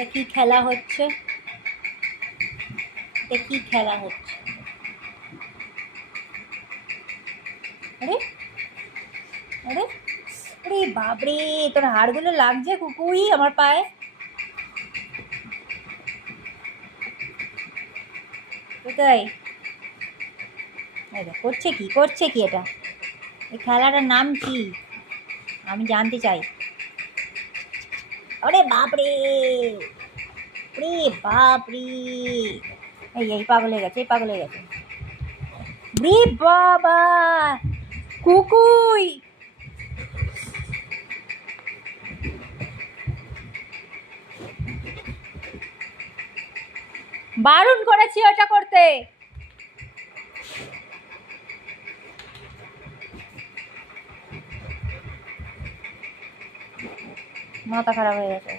এটা কি খেলা হচ্ছে? এটা কি খেলা হচ্ছে? আরে আরে আরে বাপরে, তোর হাড়গুলো লাগছে কুকুই আমার পায়ে। কোথায়? করছে কি, করছে কি এটা? এই খেলাটার নাম কি আমি জানতে চাই। আরে বাপরে, রে বাপরে, এই পাগল হয়ে গেছে, এই পাগল হয়ে গেছে। রে বাবা, কুকুই বারণ করেছি ওটা করতে। মাথা খারাপ হয়ে গেছে।